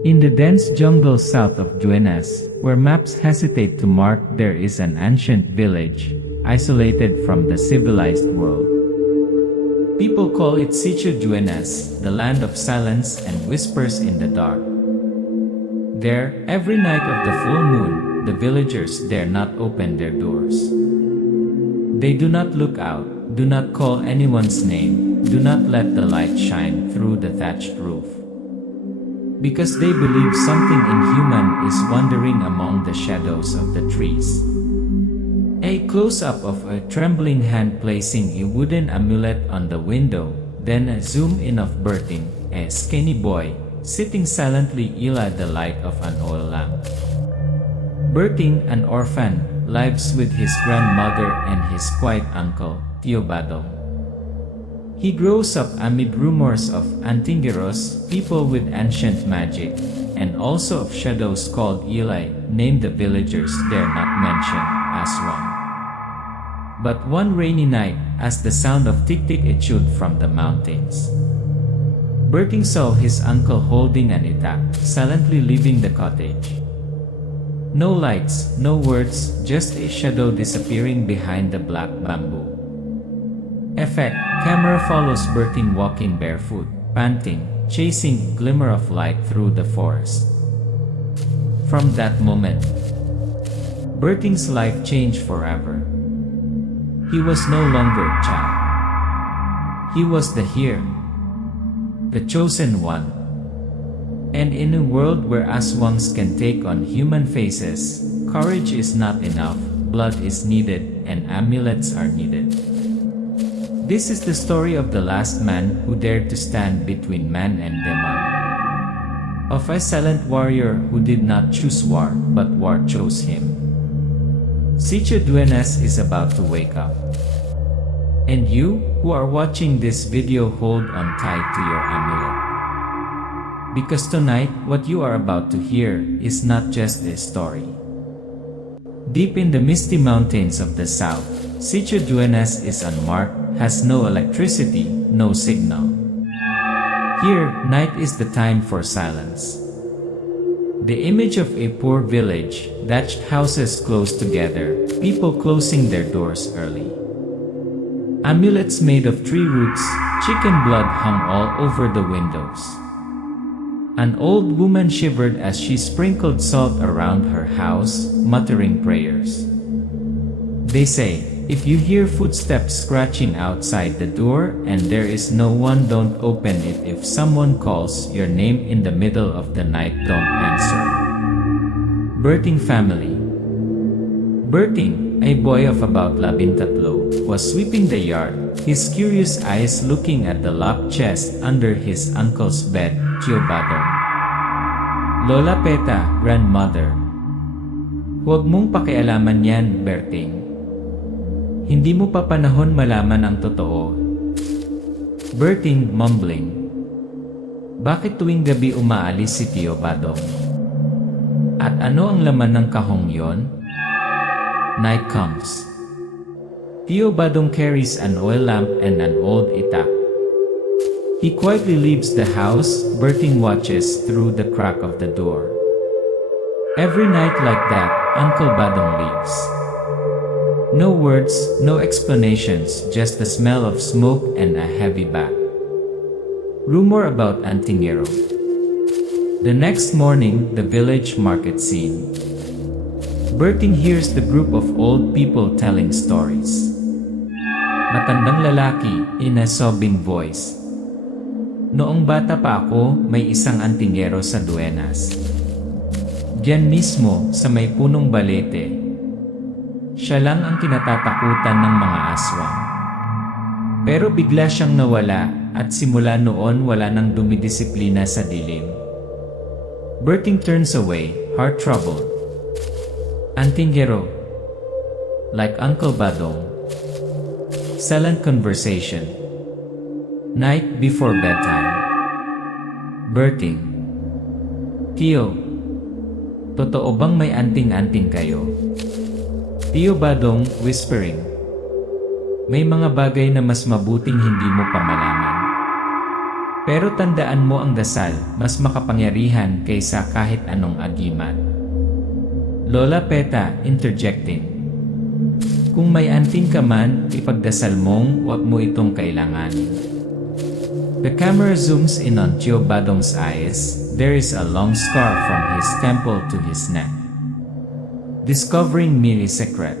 In the dense jungle south of Duenas, where maps hesitate to mark, there is an ancient village, isolated from the civilized world. People call it SITIO Duenas, the land of silence and whispers in the dark. There, every night of the full moon, the villagers dare not open their doors. They do not look out, do not call anyone's name, do not let the light shine through the thatched roof. Because they believe something inhuman is wandering among the shadows of the trees. A close-up of a trembling hand placing a wooden amulet on the window, then a zoom-in of Berting, a skinny boy, sitting silently by the light of an oil lamp. Berting, an orphan, lives with his grandmother and his quiet uncle, Tio Badong. He grows up amid rumors of Antingeros, people with ancient magic, and also of shadows called Eli, named the villagers dare not mention, Aswang. But one rainy night, as the sound of tik-tik echoed from the mountains, Berting saw his uncle holding an itak, silently leaving the cottage. No lights, no words, just a shadow disappearing behind the black bamboo. Effect: camera follows Berting walking barefoot, panting, chasing a glimmer of light through the forest. From that moment, Berting's life changed forever. He was no longer a child. He was the Here, the chosen one. And in a world where Aswangs can take on human faces, courage is not enough, blood is needed, and amulets are needed. This is the story of the last man who dared to stand between man and demon. Of a silent warrior who did not choose war, but war chose him. SITIO Duenas is about to wake up. And you, who are watching this video, hold on tight to your amulet. Because tonight, what you are about to hear is not just a story. Deep in the misty mountains of the south, SITIO Duenas is unmarked, has no electricity, no signal. Here, night is the time for silence. The image of a poor village, thatched houses close together, people closing their doors early. Amulets made of tree roots, chicken blood hung all over the windows. An old woman shivered as she sprinkled salt around her house, muttering prayers. They say, if you hear footsteps scratching outside the door and there is no one, don't open it. If someone calls your name in the middle of the night, don't answer. Berting family. Berting, a boy of about 13, was sweeping the yard, his curious eyes looking at the locked chest under his uncle's bed, Tio Badong. Lola Peta, grandmother. Huwag mong pakialaman yan, Berting. Hindi mo pa panahon malaman ang totoo. Berting, mumbling. Bakit tuwing gabi umaalis si Tio Badong? At ano ang laman ng kahong yon? Night comes. Tio Badong carries an oil lamp and an old itak. He quietly leaves the house. Berting watches through the crack of the door. Every night like that, Uncle Badong leaves. No words, no explanations, just the smell of smoke and a heavy bath. Rumor about Antingero. The next morning, the village market scene. Berting hears the group of old people telling stories. Matandang lalaki, in a sobbing voice. Noong bata pa ako, may isang antingero sa Duenas. Diyan mismo, sa may punong balete. Siya lang ang kinatatakutan ng mga aswang. Pero bigla siyang nawala, at simula noon wala nang dumidisiplina sa dilim. Berting turns away, heart troubled. Antingero. Like Uncle Badong. Silent conversation. Night before bedtime. Berting. Tio. Totoo bang may anting-anting kayo? Tio Badong, whispering. May mga bagay na mas mabuting hindi mo pa malaman. Pero tandaan mo ang dasal, mas makapangyarihan kaysa kahit anong agimat. Lola Peta, interjecting. Kung may anting ka man, ipagdasal mong huwag mo itong kailanganin. The camera zooms in on Tio Badong's eyes. There is a long scar from his temple to his neck. Discovering Miri's secret.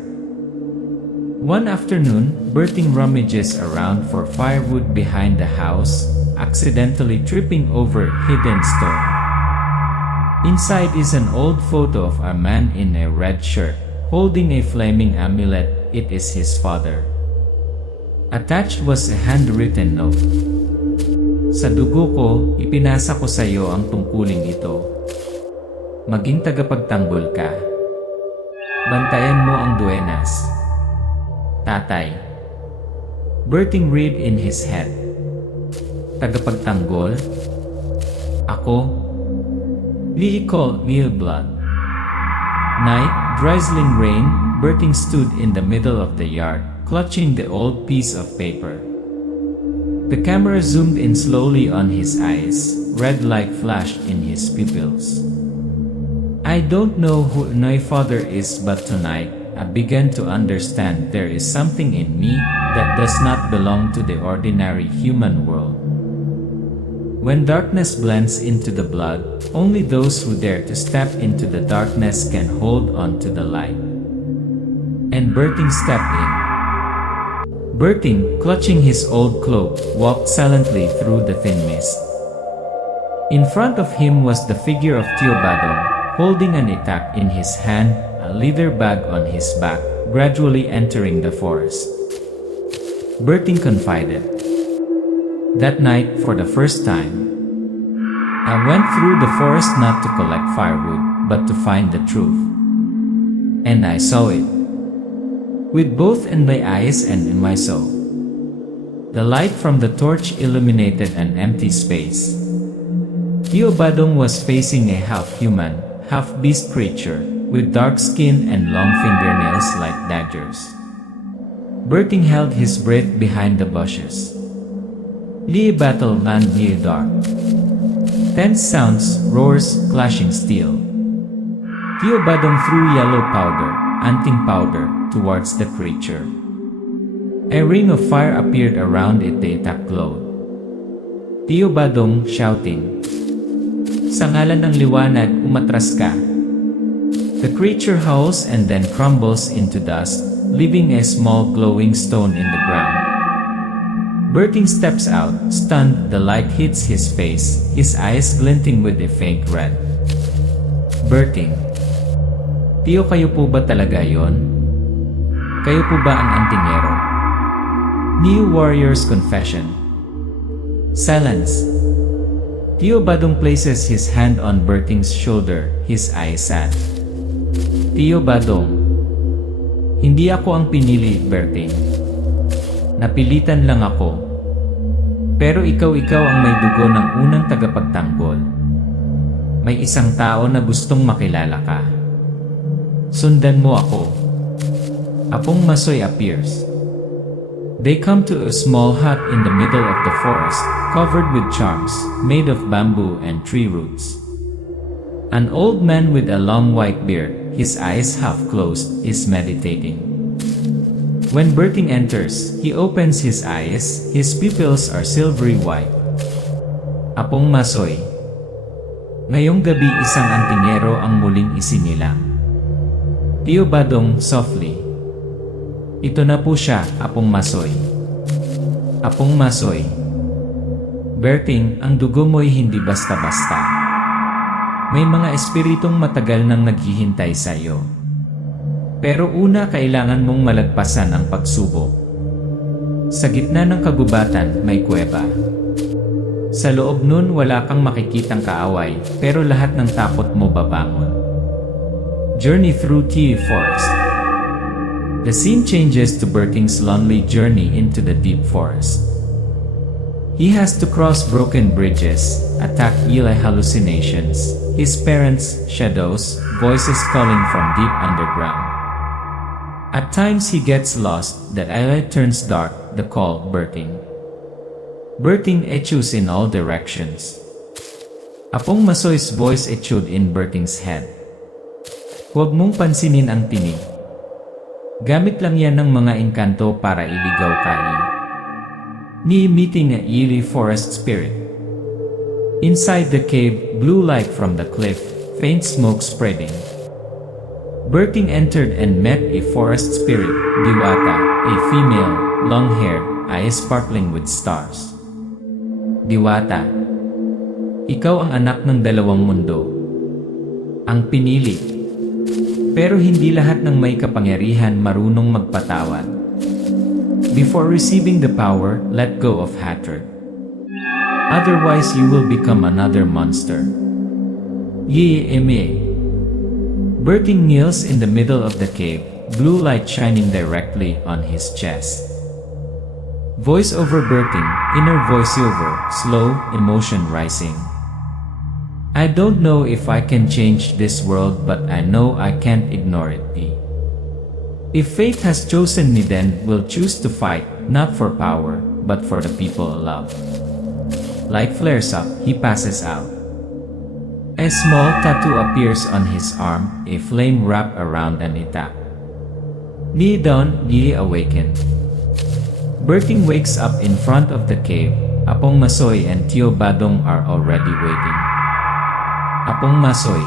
One afternoon, Berting rummages around for firewood behind the house, accidentally tripping over hidden stone. Inside is an old photo of a man in a red shirt, holding a flaming amulet. It is his father. Attached was a handwritten note. Sa dugo ko, ipinasa ko sa iyo ang tungkuling ito. Maging tagapagtanggol ka. Bantayan mo ang duenas. Tatay. Berting read in his head. Tagapagtanggol? Ako? Vehicle, meal blood. Night, drizzling rain, Berting stood in the middle of the yard, clutching the old piece of paper. The camera zoomed in slowly on his eyes, red light flashed in his pupils. I don't know who my father is, but tonight, I began to understand there is something in me that does not belong to the ordinary human world. When darkness blends into the blood, only those who dare to step into the darkness can hold on to the light. And Berting stepped in. Berting, clutching his old cloak, walked silently through the thin mist. In front of him was the figure of Tio Badong, holding an itak in his hand, a leather bag on his back, gradually entering the forest. Berting confided. That night, for the first time, I went through the forest not to collect firewood, but to find the truth. And I saw it. With both in my eyes and in my soul. The light from the torch illuminated an empty space. Tio Badong was facing a half-human, half-beast creature, with dark skin and long fingernails like daggers. Berting held his breath behind the bushes. Lee battle man near dark. Tense sounds, roars, clashing steel. Tio Badong threw yellow powder, anting powder, towards the creature. A ring of fire appeared around it. The attack glowed. Tio Badong shouting. Sa ngalan ng liwanag, umatras ka. The creature howls and then crumbles into dust, leaving a small glowing stone in the ground. Berting steps out, stunned. The light hits his face, his eyes glinting with a faint red. Berting. Tio, kayo po ba talaga yon? Kayo po ba ang antingero? New Warrior's Confession. Silence. Tio Badong places his hand on Berting's shoulder, his eyes sad. Tio Badong. Hindi ako ang pinili, Berting. Napilitan lang ako. Pero ikaw ang may dugo ng unang tagapagtanggol. May isang tao na gustong makilala ka. Sundan mo ako. Apong Masoy appears. They come to a small hut in the middle of the forest, covered with charms, made of bamboo and tree roots. An old man with a long white beard, his eyes half closed, is meditating. When Berting enters, he opens his eyes, his pupils are silvery white. Apong Masoy. Ngayong gabi isang antingero ang muling isinilang. Tio Badong softly. Ito na po siya, Apong Masoy. Apong Masoy. Berting, ang dugo mo'y hindi basta-basta. May mga espiritong matagal nang naghihintay sa iyo. Pero una kailangan mong malagpasan ang pagsubok. Sa gitna ng kagubatan, may kuweba. Sa loob nun wala kang makikitang kaaway, pero lahat ng takot mo babangon. Journey through Tea Forest. The scene changes to Berting's lonely journey into the deep forest. He has to cross broken bridges, attack Eli hallucinations, his parents, shadows, voices calling from deep underground. At times he gets lost, the eye turns dark, the call Berting. Berting echoes in all directions. Apong Masoy's voice echoed in Berting's head. Huwag mong pansinin ang tinig. Gamit lang yan ng mga engkanto para iligaw ka. Ni meeting a eerie forest spirit. Inside the cave, blue light from the cliff, faint smoke spreading. Berting entered and met a forest spirit, Diwata, a female, long-haired, eyes sparkling with stars. Diwata, ikaw ang anak ng dalawang mundo. Ang pinili. Pero hindi lahat ng may kapangyarihan marunong magpatawad. Before receiving the power, let go of hatred. Otherwise you will become another monster. Ye-eme. Berting kneels in the middle of the cave, blue light shining directly on his chest. Voice over Berting, inner voiceover, slow, emotion rising. I don't know if I can change this world, but I know I can't ignore it. If fate has chosen me, then we'll choose to fight, not for power, but for the people I love. Light flares up, he passes out. A small tattoo appears on his arm, a flame wrapped around an itak. Ni dawn, Ni awakened. Berting wakes up in front of the cave. Apong Masoy and Tio Badong are already waiting. Apong Masoy,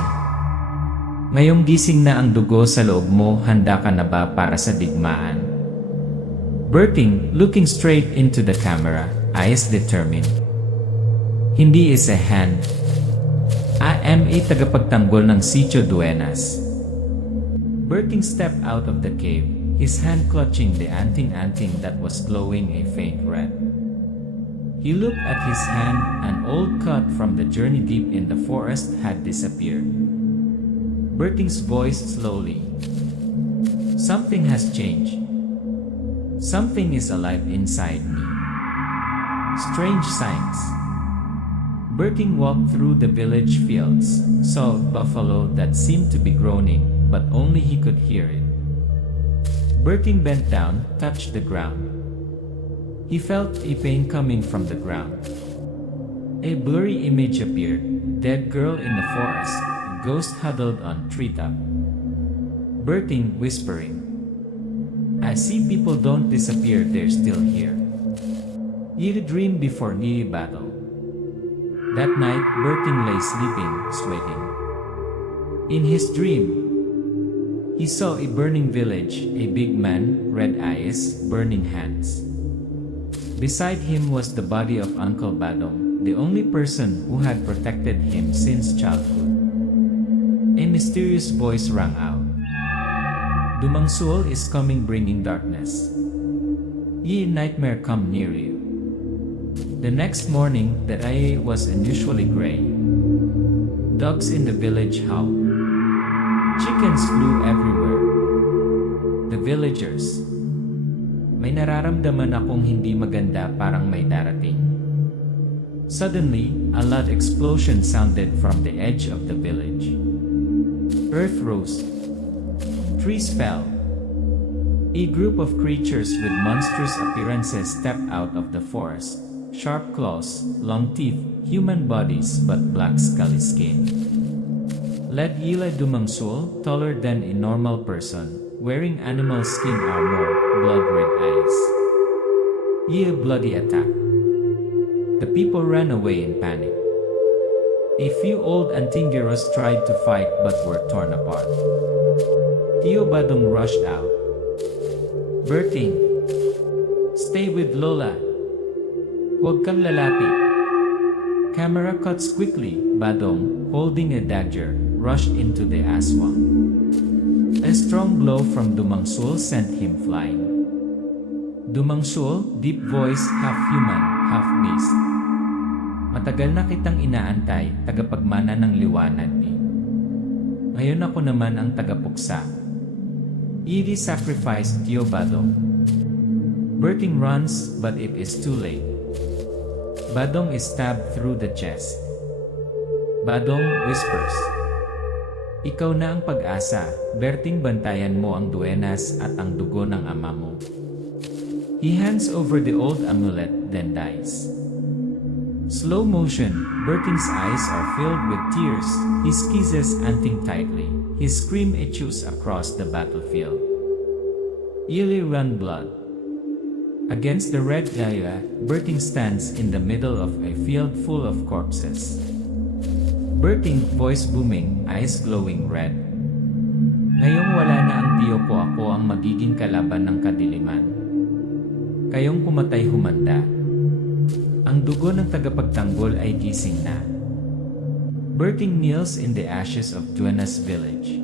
ngayong gising na ang dugo sa loob mo, handa ka na ba para sa digmaan? Berting, looking straight into the camera, eyes determined. Hindi is a hand. I am a tagapagtanggol ng SITIO Duenas. Berting stepped out of the cave, his hand clutching the anting-anting that was glowing a faint red. He looked at his hand, an old cut from the journey deep in the forest had disappeared. Berting's voice slowly. Something has changed. Something is alive inside me. Strange signs. Berting walked through the village fields, saw a buffalo that seemed to be groaning, but only he could hear it. Berting bent down, touched the ground. He felt a pain coming from the ground. A blurry image appeared, dead girl in the forest, ghost huddled on treetop. Berting whispering. I see people don't disappear, they're still here. Ye dream before ye battle. That night, Berting lay sleeping, sweating. In his dream, he saw a burning village, a big man, red eyes, burning hands. Beside him was the body of Uncle Badong, the only person who had protected him since childhood. A mysterious voice rang out. Dumangsul is coming, bringing darkness. Ye nightmare come near you. The next morning, the air was unusually gray. Dogs in the village howled. Chickens flew everywhere. The villagers. May nararamdaman akong hindi maganda, parang may darating. Suddenly, a loud explosion sounded from the edge of the village. Earth rose. Trees fell. A group of creatures with monstrous appearances stepped out of the forest. Sharp claws, long teeth, human bodies but black scaly skin. Led Yila Dumangsul, taller than a normal person, wearing animal skin armor, blood-red eyes. Ye a bloody attack. The people ran away in panic. A few old Antingeros tried to fight but were torn apart. Tio Badong rushed out. Berting, stay with Lola. Huwag kang lalapit. Camera cuts quickly. Badong, holding a dagger, rushed into the aswang. A strong blow from Dumangsul sent him flying. Dumangsul, deep voice, half human, half beast. Matagal na kitang inaantay, tagapagmana ng liwanag ni. Ngayon ako naman ang tagapuksa. Iri sacrificed Tio Badong. Berting runs, but it is too late. Badong is stabbed through the chest. Badong whispers. Ikaw na ang pag-asa, Berting, bantayan mo ang duenas at ang dugo ng ama mo. He hands over the old amulet, then dies. Slow motion, Berting's eyes are filled with tears, he squeezes Anting tightly, his scream echoes across the battlefield. Ili run blood. Against the red area, Berting stands in the middle of a field full of corpses. Berting, voice booming, eyes glowing red. Ngayong wala na ang tiyo ko, ako ang magiging kalaban ng kadiliman. Kayong pumatay humanda. Ang dugo ng tagapagtanggol ay gising na. Berting kneels in the ashes of Duenas village.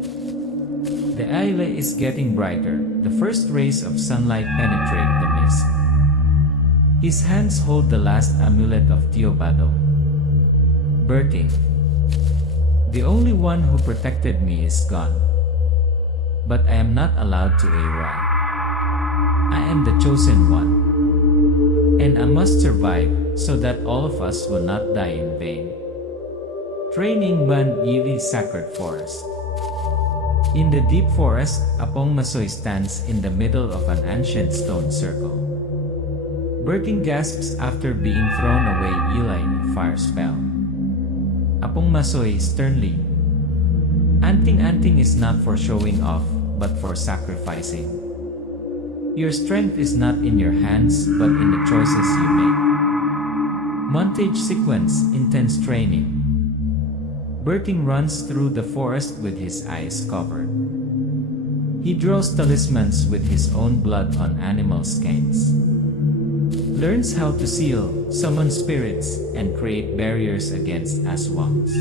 The isle is getting brighter, the first rays of sunlight penetrate the mist. His hands hold the last amulet of Teobado. Berting, the only one who protected me is gone. But I am not allowed to arrive. I am the chosen one. And I must survive, so that all of us will not die in vain. Training Ban Yili Sacred Forest. In the deep forest, Apong Masoy stands in the middle of an ancient stone circle. Berting gasps after being thrown away Eli fire spell. Apong Masoy sternly. Anting is not for showing off, but for sacrificing. Your strength is not in your hands, but in the choices you make. Montage sequence, intense training. Berting runs through the forest with his eyes covered. He draws talismans with his own blood on animal skins. Learns how to seal, summon spirits, and create barriers against aswangs.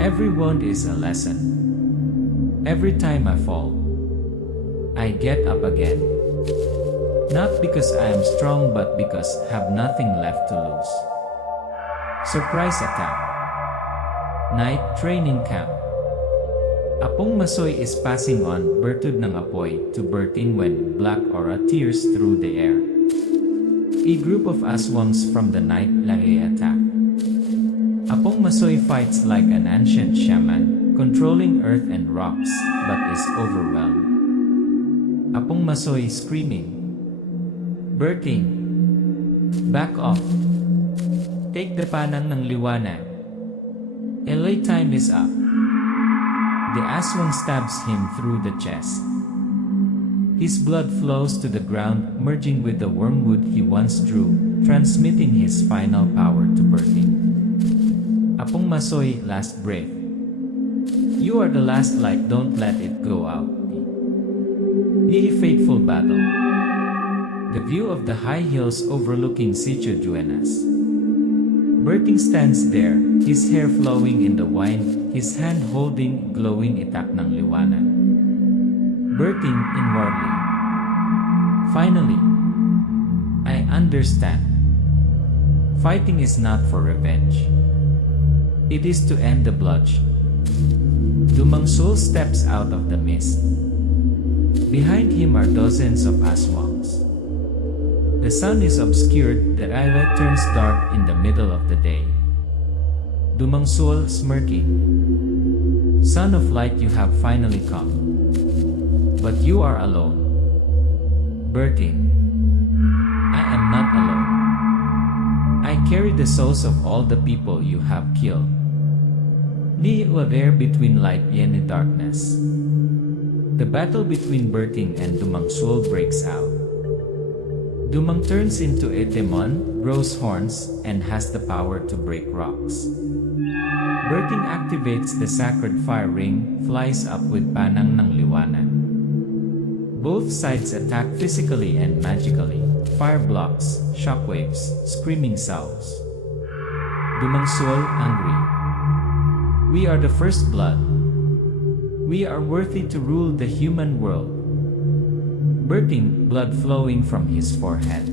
Every wound is a lesson. Every time I fall, I get up again. Not because I am strong, but because I have nothing left to lose. Surprise attack. Night training camp. Apong Masoy is passing on bertud ng apoy to Berting when black aura tears through the air. A group of aswangs from the night lay attack. Apong Masoy fights like an ancient shaman, controlling earth and rocks, but is overwhelmed. Apong Masoy screaming. Berting, back off. Take the panang ng liwanag. LA time is up. The aswang stabs him through the chest. His blood flows to the ground, merging with the wormwood he once drew, transmitting his final power to Berting. Apong Masoy, last breath. You are the last light, don't let it go out. The fateful battle. The view of the high hills overlooking SITIO Duenas. Berting stands there, his hair flowing in the wind, his hand holding glowing itak ng liwanag. Berting inwardly. Finally, I understand. Fighting is not for revenge. It is to end the bloodshed. Dumangsul steps out of the mist. Behind him are dozens of aswangs. The sun is obscured, the islet turns dark in the middle of the day. Dumangsul smirking. Son of light, you have finally come. But you are alone. Berting. I am not alone. I carry the souls of all the people you have killed. Ni there between light and darkness. The battle between Berting and Dumangsul breaks out. Dumang turns into a demon, grows horns, and has the power to break rocks. Berting activates the sacred fire ring, flies up with panang ng liwanag. Both sides attack physically and magically. Fire blocks, shockwaves, screaming salves. Dumangsul angry. We are the first blood. We are worthy to rule the human world. Berting, blood flowing from his forehead.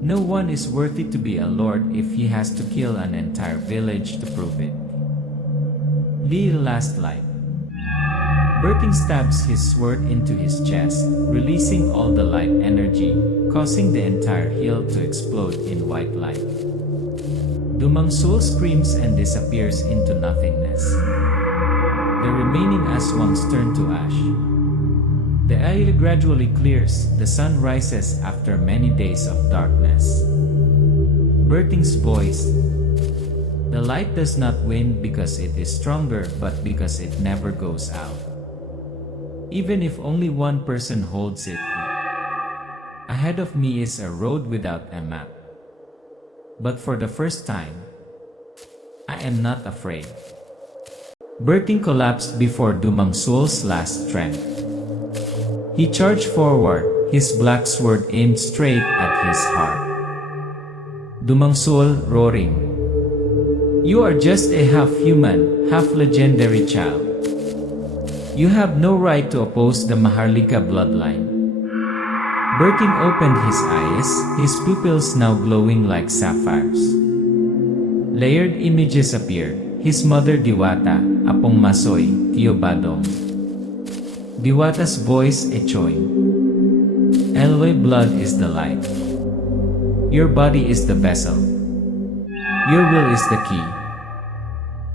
No one is worthy to be a lord if he has to kill an entire village to prove it. The last light. Berting stabs his sword into his chest, releasing all the light energy, causing the entire hill to explode in white light. Dumangsul screams and disappears into nothingness. The remaining aswangs turn to ash. The air gradually clears, the sun rises after many days of darkness. Berting's voice. The light does not win because it is stronger but because it never goes out. Even if only one person holds it. Ahead of me is a road without a map. But for the first time, I am not afraid. Berting collapsed before Dumangsul's last strength. He charged forward, his black sword aimed straight at his heart. Dumangsul, roaring. You are just a half-human, half-legendary child. You have no right to oppose the Maharlika bloodline. Berting opened his eyes, his pupils now glowing like sapphires. Layered images appeared, his mother Diwata, Apong Masoy, Tio Badong. Diwata's voice echoing. Eloy blood is the light. Your body is the vessel. Your will is the key.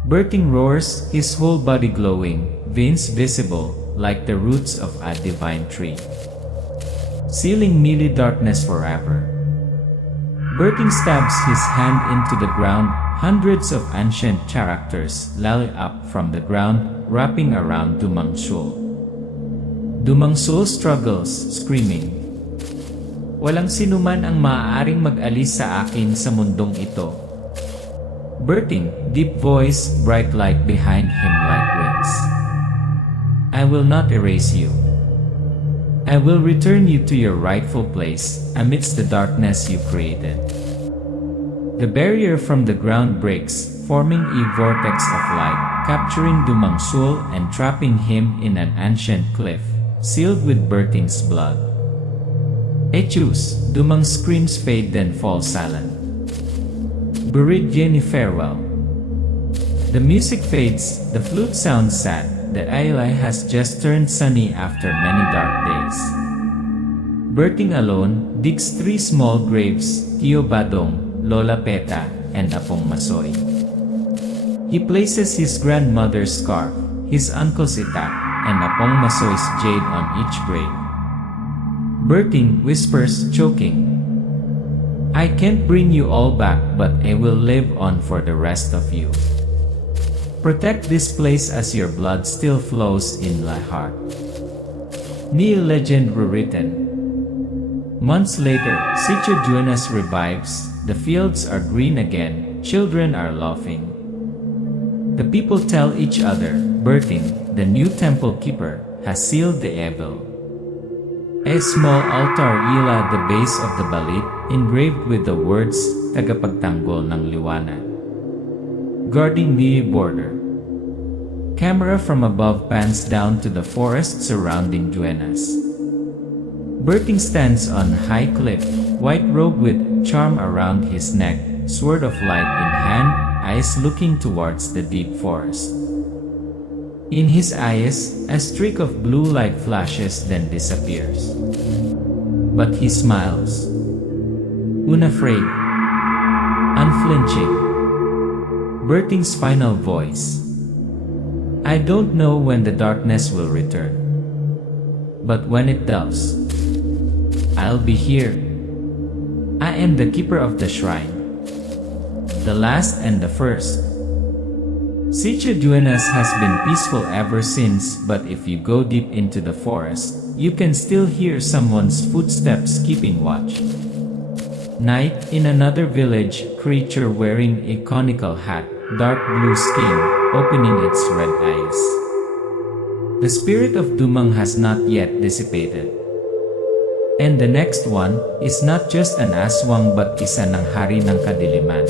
Berting roars, his whole body glowing, veins visible, like the roots of a divine tree. Sealing melee darkness forever. Berting stabs his hand into the ground, hundreds of ancient characters lally up from the ground, wrapping around Dumangsul. Dumangsul struggles, screaming. Walang sinuman ang maaaring mag-alis sa akin sa mundong ito. Berting, deep voice, bright light behind him like wings. I will not erase you. I will return you to your rightful place, amidst the darkness you created. The barrier from the ground breaks, forming a vortex of light, capturing Dumangsul and trapping him in an ancient cliff, sealed with Berting's blood. Echus, Dumang's screams fade then fall silent. Buried Jenny farewell. The music fades, the flute sounds sad, the Aylay has just turned sunny after many dark days. Berting alone digs 3 small graves, Tio Badong, Lola Peta, and Apong Masoy. He places his grandmother's scarf, his uncle's itak, and Apong Masoy's jade on each grave. Berting whispers, choking. I can't bring you all back, but I will live on for the rest of you. Protect this place as your blood still flows in my heart. Neil legend rewritten. Months later, SITIO Duenas revives, the fields are green again, children are laughing. The people tell each other, Berting, the new temple keeper, has sealed the evil. A small altar ila the base of the balit, engraved with the words, Tagapagtanggol ng Liwanag. Guarding the border. Camera from above pans down to the forest surrounding Duenas. Berting stands on high cliff, white robe with charm around his neck, sword of light in hand, eyes looking towards the deep forest. In his eyes, a streak of blue light flashes then disappears. But he smiles. Unafraid. Unflinching. Berting's final voice. I don't know when the darkness will return. But when it does, I'll be here. I am the keeper of the shrine. The last and the first. SITIO Duenas has been peaceful ever since, but if you go deep into the forest, you can still hear someone's footsteps keeping watch. Night, in another village, creature wearing a conical hat, dark blue skin, opening its red eyes. The spirit of Dumang has not yet dissipated. And the next one is not just an aswang but isa ng hari ng kadiliman.